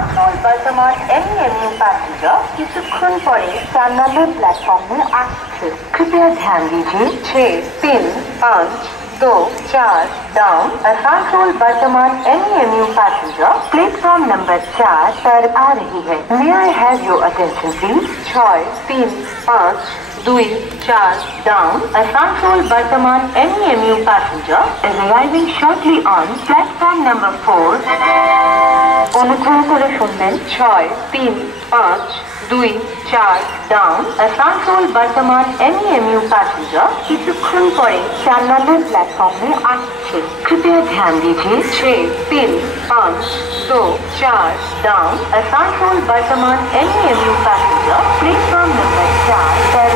আসানসোল বর্তমান MEMU passenger কিছুক্ষণ পরে 4 নম্বর প্ল্যাটফর্মে আসছে। कृपया ध्यान दीजिए 6, 3, 5, 2, 4 down Asansol Bardhaman MEMU passenger platform number 4 पर आ रही है। May I have your attention please. 6, 3, 5, 2, 4 down Asansol Bardhaman MEMU passenger is arriving shortly on platform number 4। অনুগ্রহ করে শুনবেন 6, 3, 5, 2, 4 down Asansol Bardhaman MEMU passenger কিছুক্ষণ পরে 4 নম্বর প্ল্যাটফর্মে আসছে। कृपया ध्यान दीजिए 6, 3, 5, 2, 4 down Asansol Bardhaman MEMU passenger platform number 4 पर